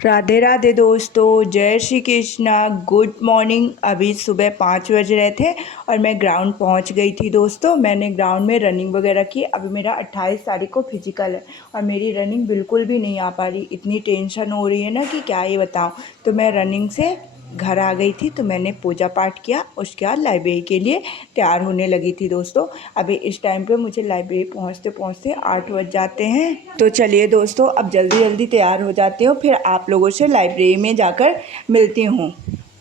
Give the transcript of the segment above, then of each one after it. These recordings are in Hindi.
राधे राधे दोस्तों, जय श्री कृष्णा। Good morning. अभी सुबह 5 बज रहे थे और मैं ग्राउंड पहुंच गई थी दोस्तों। मैंने ग्राउंड में रनिंग वगैरह की। अभी मेरा 28 तारीख को फिजिकल है और मेरी रनिंग बिल्कुल भी नहीं आ पा रही। इतनी टेंशन हो रही है ना कि क्या ही बताऊं। तो मैं रनिंग से घर आ गई थी, तो मैंने पूजा पाठ किया। उसके बाद लाइब्रेरी के लिए तैयार होने लगी थी दोस्तों। अभी इस टाइम पे मुझे लाइब्रेरी पहुंचते पहुंचते 8 बज जाते हैं। तो चलिए दोस्तों, अब जल्दी जल्दी तैयार हो जाती हूँ, फिर आप लोगों से लाइब्रेरी में जाकर मिलती हूँ।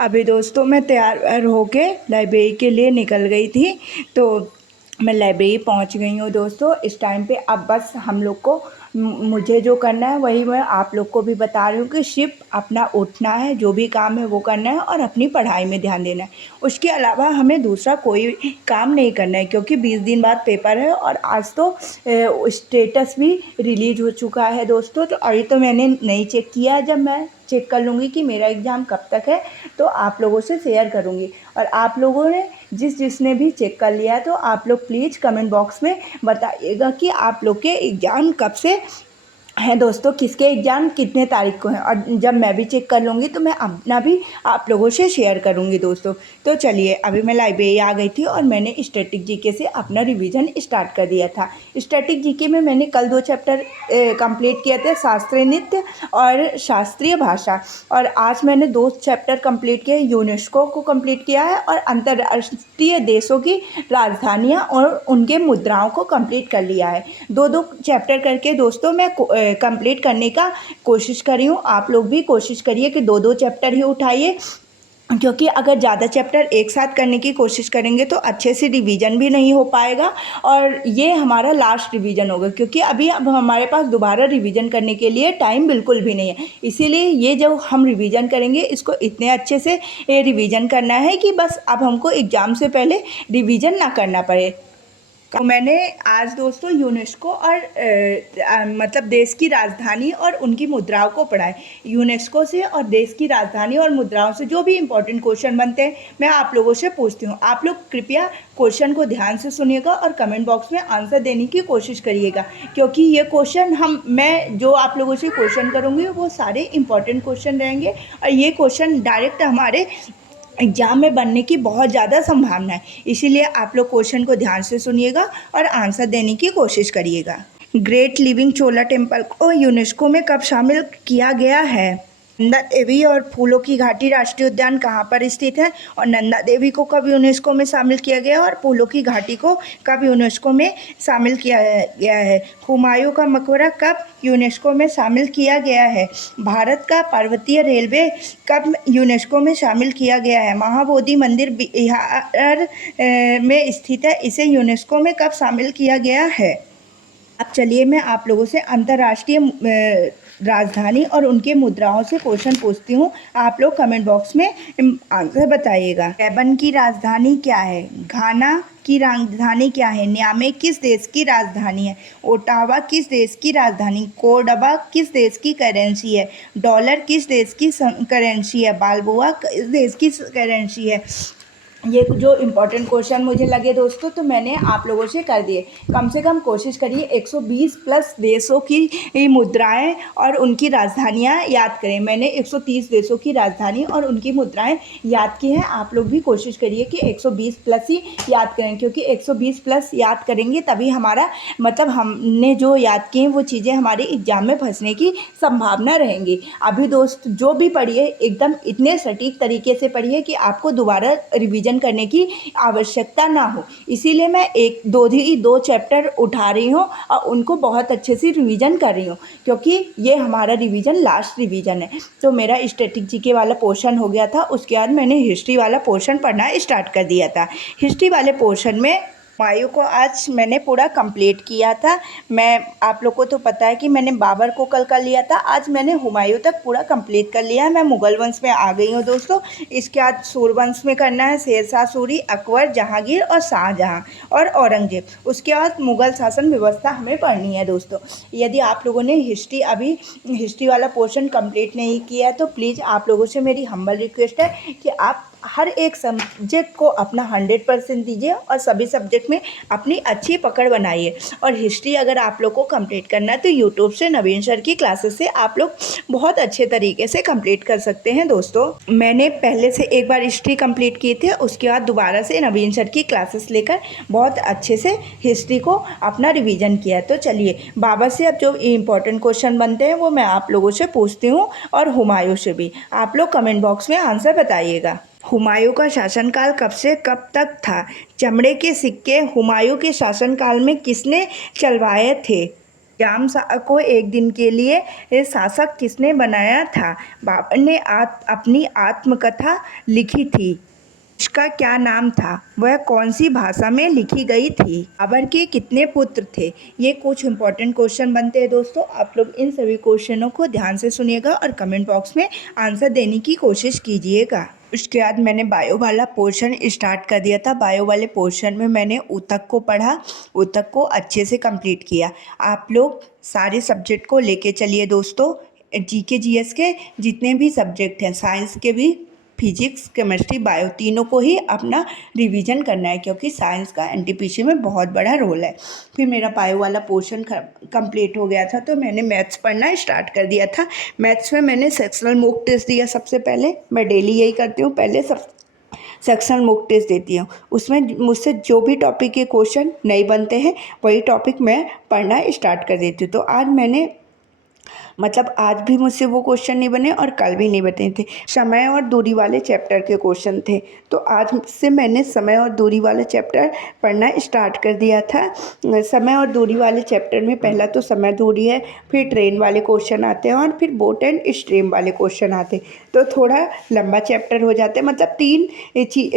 अभी दोस्तों मैं तैयार होके लाइब्रेरी के लिए निकल गई थी। तो मैं लाइब्रेरी पहुंच गई हूँ दोस्तों। इस टाइम पे अब बस हम लोग को मुझे जो करना है वही मैं आप लोग को भी बता रही हूँ कि सिर्फ अपना उठना है, जो भी काम है वो करना है और अपनी पढ़ाई में ध्यान देना है। उसके अलावा हमें दूसरा कोई काम नहीं करना है, क्योंकि 20 दिन बाद पेपर है और आज तो स्टेटस भी रिलीज हो चुका है दोस्तों। तो अभी तो मैंने नहीं चेक किया, जब मैं चेक कर लूँगी कि मेरा एग्ज़ाम कब तक है तो आप लोगों से शेयर करूँगी। और आप लोगों ने जिसने भी चेक कर लिया तो आप लोग प्लीज़ कमेंट बॉक्स में बताइएगा कि आप लोग के एग्ज़ाम कब से हैं दोस्तों, किसके एग्ज़ाम कितने तारीख को हैं। और जब मैं भी चेक कर लूँगी तो मैं अपना भी आप लोगों से शेयर करूँगी दोस्तों। तो चलिए, अभी मैं लाइब्रेरी आ गई थी और मैंने स्टैटिक जीके से अपना रिवीजन स्टार्ट कर दिया था। स्टैटिक जीके में मैंने कल 2 चैप्टर कंप्लीट किए थे, शास्त्रीय नृत्य और शास्त्रीय भाषा। और आज मैंने 2 चैप्टर कंप्लीट किए, यूनेस्को को कंप्लीट किया है और अंतर्राष्ट्रीय देशों की राजधानियाँ और उनके मुद्राओं को कंप्लीट कर लिया है। 2-2 चैप्टर करके दोस्तों मैं कंप्लीट करने का कोशिश कर रही हूँ। आप लोग भी कोशिश करिए कि 2-2 चैप्टर ही उठाइए, क्योंकि अगर ज़्यादा चैप्टर एक साथ करने की कोशिश करेंगे तो अच्छे से रिवीजन भी नहीं हो पाएगा और ये हमारा लास्ट रिवीजन होगा, क्योंकि अब हमारे पास दोबारा रिवीजन करने के लिए टाइम बिल्कुल भी नहीं है। इसीलिए ये जो हम रिवीजन करेंगे इसको इतने अच्छे से रिवीजन करना है कि बस अब हमको एग्ज़ाम से पहले रिवीजन ना करना पड़े। तो मैंने आज दोस्तों यूनेस्को और मतलब देश की राजधानी और उनकी मुद्राओं को पढ़ा है। यूनेस्को से और देश की राजधानी और मुद्राओं से जो भी इम्पोर्टेंट क्वेश्चन बनते हैं मैं आप लोगों से पूछती हूँ। आप लोग कृपया क्वेश्चन को ध्यान से सुनिएगा और कमेंट बॉक्स में आंसर देने की कोशिश करिएगा, क्योंकि ये क्वेश्चन मैं जो आप लोगों से क्वेश्चन करूँगी वो सारे इम्पोर्टेंट क्वेश्चन रहेंगे और ये क्वेश्चन डायरेक्ट हमारे एग्जाम में बनने की बहुत ज़्यादा संभावना है। इसीलिए आप लोग क्वेश्चन को ध्यान से सुनिएगा और आंसर देने की कोशिश करिएगा। ग्रेट लिविंग चोला टेम्पल को यूनेस्को में कब शामिल किया गया है? नंदा देवी और फूलों की घाटी राष्ट्रीय उद्यान कहाँ पर स्थित है? और नंदा देवी को कब यूनेस्को में शामिल किया गया और फूलों की घाटी को कब यूनेस्को में शामिल किया गया है? हुमायूं का मकबरा कब यूनेस्को में शामिल किया गया है? भारत का पर्वतीय रेलवे कब यूनेस्को में शामिल किया गया है? महाबोधि मंदिर बिहार में स्थित है, इसे यूनेस्को में कब शामिल किया गया है? अब चलिए मैं आप लोगों से अंतर्राष्ट्रीय राजधानी और उनके मुद्राओं से क्वेश्चन पूछती हूँ। आप लोग कमेंट बॉक्स में आंसर बताइएगा। गैबन की राजधानी क्या है? घाना की राजधानी क्या है? नियामे किस देश की राजधानी है? ओटावा किस देश की राजधानी? कोर्डोबा किस देश की करेंसी है? डॉलर किस देश की करेंसी है? बाल्बोआ किस देश की करेंसी है? ये जो इम्पोर्टेंट क्वेश्चन मुझे लगे दोस्तों तो मैंने आप लोगों से कर दिए। कम से कम कोशिश करिए 120 प्लस देशों की मुद्राएं और उनकी राजधानियां याद करें। मैंने 130 देशों की राजधानी और उनकी मुद्राएं याद की हैं। आप लोग भी कोशिश करिए कि 120 प्लस ही याद करें, क्योंकि 120 प्लस याद करेंगे तभी हमारा मतलब हमने जो याद की हैं वो चीज़ें हमारे एग्जाम में फंसने की संभावना रहेंगी। अभी दोस्त जो भी पढ़िए एकदम इतने सटीक तरीके से पढ़िए कि आपको दोबारा रिवीजन करने की आवश्यकता ना हो। इसीलिए मैं 1-2 चैप्टर उठा रही हूँ और उनको बहुत अच्छे से रिवीजन कर रही हूँ, क्योंकि ये हमारा रिवीजन लास्ट रिवीजन है। तो मेरा स्टैटिक जीके वाला पोर्शन हो गया था, उसके बाद मैंने हिस्ट्री वाला पोर्शन पढ़ना स्टार्ट कर दिया था। हिस्ट्री वाले पोर्शन में हुमायूं को आज मैंने पूरा कंप्लीट किया था। मैं आप लोग को तो पता है कि मैंने बाबर को कल कर लिया था, आज मैंने हुमायूं तक पूरा कंप्लीट कर लिया है। मैं मुगल वंश में आ गई हूँ दोस्तों। इसके बाद सूर्यवंश में करना है शेरशाह सूरी, अकबर, जहांगीर और शाहजहां और औरंगजेब। उसके बाद मुगल शासन व्यवस्था हमें पढ़नी है दोस्तों। यदि आप लोगों ने हिस्ट्री वाला पोर्शन कंप्लीट नहीं किया है तो प्लीज़ आप लोगों से मेरी हम्बल रिक्वेस्ट है कि आप हर एक सब्जेक्ट को अपना 100% दीजिए और सभी सब्जेक्ट सब्जेक्ट में अपनी अच्छी पकड़ बनाइए। और हिस्ट्री अगर आप लोग को कंप्लीट करना है तो यूट्यूब से नवीन सर की क्लासेस से आप लोग बहुत अच्छे तरीके से कंप्लीट कर सकते हैं। दोस्तों मैंने पहले से एक बार हिस्ट्री कंप्लीट की थी, उसके बाद दोबारा से नवीन सर की क्लासेस लेकर बहुत अच्छे से हिस्ट्री को अपना रिवीजन किया। तो चलिए बाबा से अब जो इम्पोर्टेंट क्वेश्चन बनते हैं वो मैं आप लोगों से पूछती हूँ, और हुमायूं से भी। आप लोग कमेंट बॉक्स में आंसर बताइएगा। हुमायूं का शासनकाल कब से कब तक था? चमड़े के सिक्के हुमायूं के शासनकाल में किसने चलवाए थे? जाम शाह को एक दिन के लिए शासक किसने बनाया था? बाबर ने अपनी आत्मकथा लिखी थी, इसका क्या नाम था? वह कौन सी भाषा में लिखी गई थी? बाबर के कितने पुत्र थे? ये कुछ इंपॉर्टेंट क्वेश्चन बनते हैं दोस्तों। आप लोग इन सभी क्वेश्चनों को ध्यान से सुनिएगा और कमेंट बॉक्स में आंसर देने की कोशिश कीजिएगा। उसके बाद मैंने बायो वाला पोर्शन स्टार्ट कर दिया था। बायो वाले पोर्शन में मैंने ऊतक को पढ़ा, ऊतक को अच्छे से कंप्लीट किया। आप लोग सारे सब्जेक्ट को लेके चलिए दोस्तों। जीके जीएस के जितने भी सब्जेक्ट हैं, साइंस के भी, फिजिक्स, केमिस्ट्री, बायो, तीनों को ही अपना रिवीजन करना है, क्योंकि साइंस का एनटीपीसी में बहुत बड़ा रोल है। फिर मेरा बायो वाला पोर्शन कंप्लीट हो गया था तो मैंने मैथ्स पढ़ना स्टार्ट कर दिया था। मैथ्स में मैंने सेक्शनल मॉक टेस्ट दिया सबसे पहले। मैं डेली यही करती हूँ, पहले सब सेक्शनल मॉक टेस्ट देती हूँ। उसमें मुझसे जो भी टॉपिक के क्वेश्चन नहीं बनते हैं वही टॉपिक मैं पढ़ना स्टार्ट कर देती हूँ। तो आज मैंने आज भी मुझसे वो क्वेश्चन नहीं बने और कल भी नहीं बने थे। समय और दूरी वाले चैप्टर के क्वेश्चन थे, तो आज से मैंने समय और दूरी वाले चैप्टर पढ़ना स्टार्ट कर दिया था। समय और दूरी वाले चैप्टर में पहला तो समय दूरी है, फिर ट्रेन वाले क्वेश्चन आते हैं और फिर बोट एंड स्ट्रीम वाले क्वेश्चन आते हैं। तो थोड़ा लंबा चैप्टर हो जाते हैं, मतलब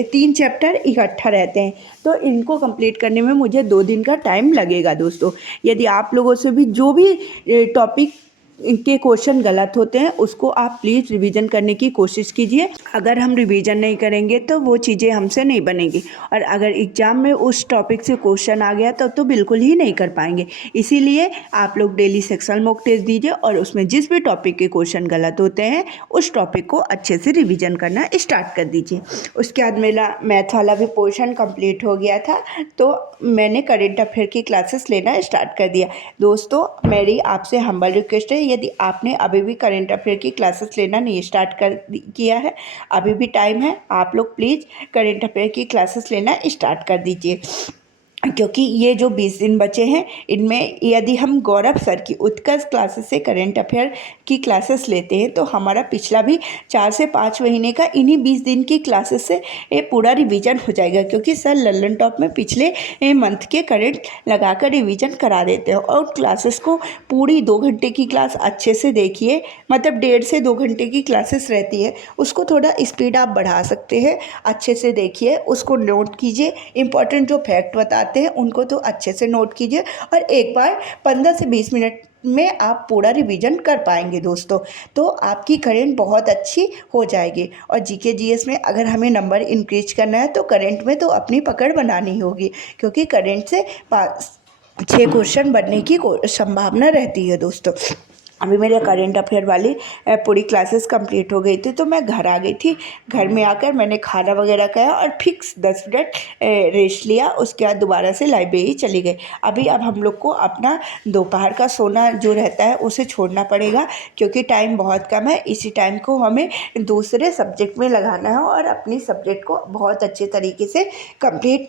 तीन चैप्टर इकट्ठा रहते हैं। तो इनको कंप्लीट करने में मुझे 2 दिन का टाइम लगेगा दोस्तों। यदि आप लोगों से भी जो भी टॉपिक के क्वेश्चन गलत होते हैं उसको आप प्लीज़ रिवीजन करने की कोशिश कीजिए। अगर हम रिवीजन नहीं करेंगे तो वो चीज़ें हमसे नहीं बनेगी, और अगर एग्ज़ाम में उस टॉपिक से क्वेश्चन आ गया तो बिल्कुल ही नहीं कर पाएंगे। इसीलिए आप लोग डेली सेक्शनल मॉक टेस्ट दीजिए और उसमें जिस भी टॉपिक के क्वेश्चन गलत होते हैं उस टॉपिक को अच्छे से रिविज़न करना स्टार्ट कर दीजिए। उसके बाद मेरा मैथ वाला भी पोर्शन कंप्लीट हो गया था, तो मैंने करेंट अफेयर की क्लासेस लेना स्टार्ट कर दिया। दोस्तों मेरी आपसे हम्बल रिक्वेस्ट है, यदि आपने अभी भी करेंट अफेयर की क्लासेस लेना नहीं स्टार्ट किया है, अभी भी टाइम है, आप लोग प्लीज़ करेंट अफेयर की क्लासेस लेना स्टार्ट कर दीजिए। क्योंकि ये जो 20 दिन बचे हैं इनमें यदि हम गौरव सर की उत्कर्ष क्लासेस से करेंट अफेयर की क्लासेस लेते हैं तो हमारा पिछला भी 4 से 5 महीने का इन्हीं 20 दिन की क्लासेस से ये पूरा रिवीजन हो जाएगा। क्योंकि सर लल्लन टॉप में पिछले मंथ के करेंट लगाकर रिवीजन करा देते हैं। और क्लासेस को पूरी 2 घंटे की क्लास अच्छे से देखिए, मतलब 1.5 से 2 घंटे की क्लासेस रहती है, उसको थोड़ा स्पीड आप बढ़ा सकते हैं। अच्छे से देखिए, उसको नोट कीजिए, इंपॉर्टेंट जो फैक्ट बताते हैं उनको तो अच्छे से नोट कीजिए, और एक बार 15 से 20 मिनट में आप पूरा रिवीजन कर पाएंगे दोस्तों। तो आपकी करेंट बहुत अच्छी हो जाएगी। और जीके जीएस में अगर हमें नंबर इंक्रीज करना है तो करेंट में तो अपनी पकड़ बनानी होगी, क्योंकि करेंट से 6 क्वेश्चन बनने की संभावना रहती है दोस्तों। अभी मेरे करेंट अफेयर वाली पूरी क्लासेस कंप्लीट हो गई थी, तो मैं घर आ गई थी। घर में आकर मैंने खाना वगैरह खाया और फिक्स 10 मिनट रेस्ट लिया। उसके बाद दोबारा से लाइब्रेरी चली गई। अब हम लोग को अपना दोपहर का सोना जो रहता है उसे छोड़ना पड़ेगा, क्योंकि टाइम बहुत कम है। इसी टाइम को हमें दूसरे सब्जेक्ट में लगाना है और अपनी सब्जेक्ट को बहुत अच्छे तरीके से कंप्लीट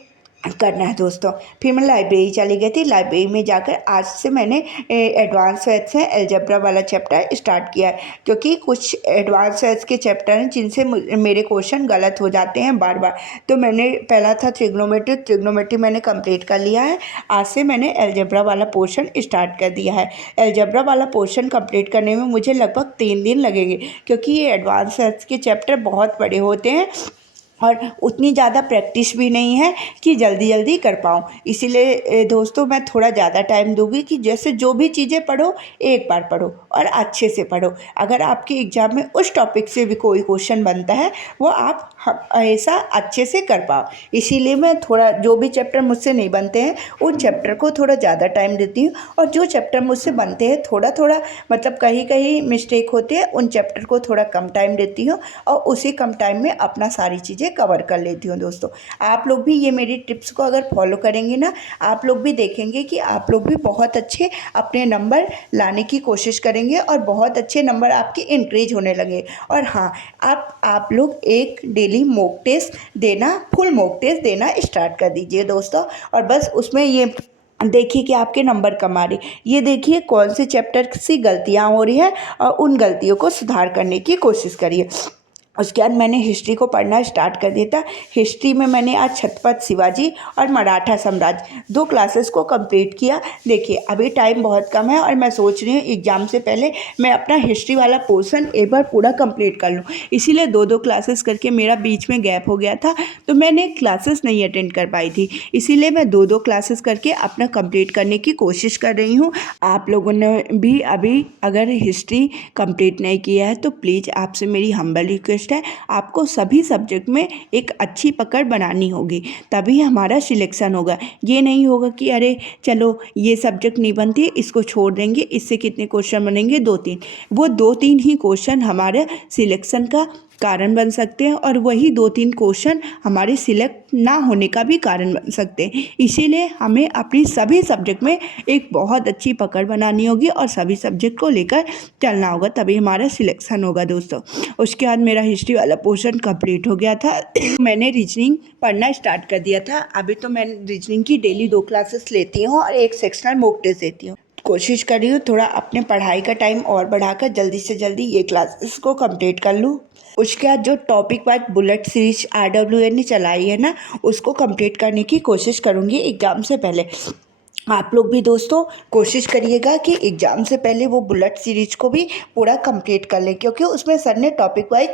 करना है दोस्तों। फिर मैं लाइब्रेरी चली गई थी। लाइब्रेरी में जाकर आज से मैंने एडवांस मैथ्स है अलजेब्रा वाला चैप्टर स्टार्ट किया है, क्योंकि कुछ एडवांस मैथ्स के चैप्टर हैं जिनसे मेरे क्वेश्चन गलत हो जाते हैं बार बार। तो मैंने पहला था ट्रिग्नोमेट्री मैंने कंप्लीट कर लिया है। आज से मैंने अलजेब्रा वाला पोर्शन स्टार्ट कर दिया है। अलजेब्रा वाला पोर्शन कंप्लीट करने में मुझे लगभग 3 दिन लगेंगे, क्योंकि ये एडवांस मैथ्स के चैप्टर बहुत बड़े होते हैं और उतनी ज़्यादा प्रैक्टिस भी नहीं है कि जल्दी जल्दी कर पाऊँ। इसीलिए दोस्तों मैं थोड़ा ज़्यादा टाइम दूंगी कि जैसे जो भी चीज़ें पढ़ो एक बार पढ़ो और अच्छे से पढ़ो। अगर आपके एग्ज़ाम में उस टॉपिक से भी कोई क्वेश्चन बनता है वो आप ऐसा अच्छे से कर पाओ। इसीलिए मैं थोड़ा जो भी चैप्टर मुझसे नहीं बनते हैं उन चैप्टर को थोड़ा ज़्यादा टाइम देती हूँ, और जो चैप्टर मुझसे बनते हैं थोड़ा थोड़ा मतलब कहीं कहीं मिस्टेक होती है उन चैप्टर को थोड़ा कम टाइम देती हूँ, और उसी कम टाइम में अपना सारी चीज़ें कवर कर लेती हूँ दोस्तों। आप लोग भी ये मेरी टिप्स को अगर फॉलो करेंगे ना, आप लोग भी देखेंगे कि आप लोग भी बहुत अच्छे अपने नंबर लाने की कोशिश करेंगे और बहुत अच्छे नंबर आपके इंक्रीज होने लगे। और हाँ, आप लोग एक डेली मॉक टेस्ट देना, फुल मॉक टेस्ट देना स्टार्ट कर दीजिए दोस्तों। और बस उसमें ये देखिए कि आपके नंबर कम आ रही, ये देखिए कौन से चैप्टर से गलतियाँ हो रही है और उन गलतियों को सुधार करने की कोशिश करिए। उसके बाद मैंने हिस्ट्री को पढ़ना स्टार्ट कर दिया था। हिस्ट्री में मैंने आज छत्रपति शिवाजी और मराठा साम्राज्य 2 क्लासेस को कंप्लीट किया। देखिए अभी टाइम बहुत कम है और मैं सोच रही हूँ एग्ज़ाम से पहले मैं अपना हिस्ट्री वाला पोर्शन एक बार पूरा कंप्लीट कर लूँ, इसीलिए 2-2 क्लासेस करके मेरा बीच में गैप हो गया था, तो मैंने क्लासेस नहीं अटेंड कर पाई थी, इसीलिए मैं 2-2 क्लासेस करके अपना कंप्लीट करने की कोशिश कर रही हूँ। आप लोगों ने भी अभी अगर हिस्ट्री कंप्लीट नहीं किया है तो प्लीज़ आपसे मेरी हम्बल रिक्वेस्ट है, आपको सभी सब्जेक्ट में एक अच्छी पकड़ बनानी होगी, तभी हमारा सिलेक्शन होगा। ये नहीं होगा कि अरे चलो ये सब्जेक्ट नहीं बनती, इसको छोड़ देंगे, इससे कितने क्वेश्चन बनेंगे 2-3, वो 2-3 ही क्वेश्चन हमारे सिलेक्शन का कारण बन सकते हैं और वही 2-3 क्वेश्चन हमारे सिलेक्ट ना होने का भी कारण बन सकते हैं। इसीलिए हमें अपनी सभी सब्जेक्ट में एक बहुत अच्छी पकड़ बनानी होगी और सभी सब्जेक्ट को लेकर चलना होगा, तभी हमारा सिलेक्शन होगा दोस्तों। उसके बाद मेरा हिस्ट्री वाला पोर्शन कंप्लीट हो गया था। मैंने रीजनिंग पढ़ना स्टार्ट कर दिया था। अभी तो मैं रीजनिंग की डेली 2 क्लासेस लेती हूँ और एक सेक्शनल मॉक टेस्ट देती हूँ। कोशिश कर रही हूँ थोड़ा अपने पढ़ाई का टाइम और बढ़ाकर जल्दी से जल्दी ये क्लासेस को कंप्लीट कर लूँ। उसके बाद जो topic wise bullet series RWN ने चलाई है ना, उसको कंप्लीट करने की कोशिश करूँगी एग्ज़ाम से पहले। आप लोग भी दोस्तों कोशिश करिएगा कि एग्ज़ाम से पहले वो बुलेट सीरीज को भी पूरा कंप्लीट कर लें, क्योंकि उसमें सर ने टॉपिक वाइज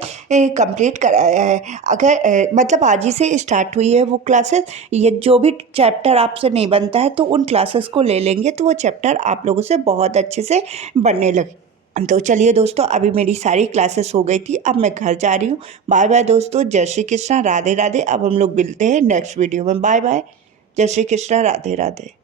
कंप्लीट कराया है। अगर मतलब आज ही से स्टार्ट हुई है वो क्लासेस, ये जो भी चैप्टर आपसे नहीं बनता है तो उन क्लासेस को ले लेंगे तो वो चैप्टर आप लोगों से बहुत अच्छे से बनने लगे। तो चलिए दोस्तों, अभी मेरी सारी क्लासेस हो गई थी, अब मैं घर जा रही हूँ। बाय बाय दोस्तों, जय श्री कृष्णा, राधे राधे। अब हम लोग मिलते हैं नेक्स्ट वीडियो में। बाय बाय, जय श्री कृष्णा, राधे राधे।